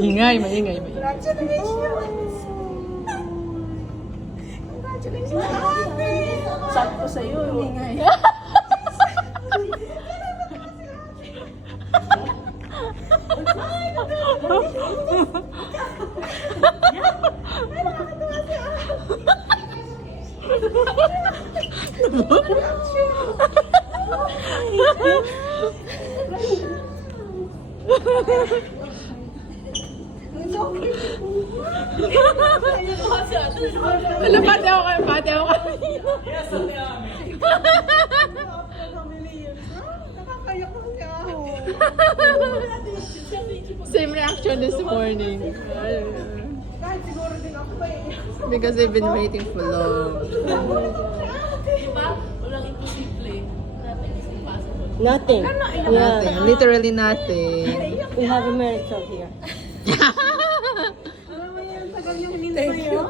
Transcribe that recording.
Ingay, maingay. Congratulations! Congratulations, ate! Sakto sa'yo, ingay. Wala, pati ako kayo. Nakakayak na siya. Same reaction this morning. Kahit siguro din ako pa eh. Because we've been waiting for long. Nothing. Nothing. Literally nothing. We have a miracle here. Alam mo yan, tagal yung hinintay yun.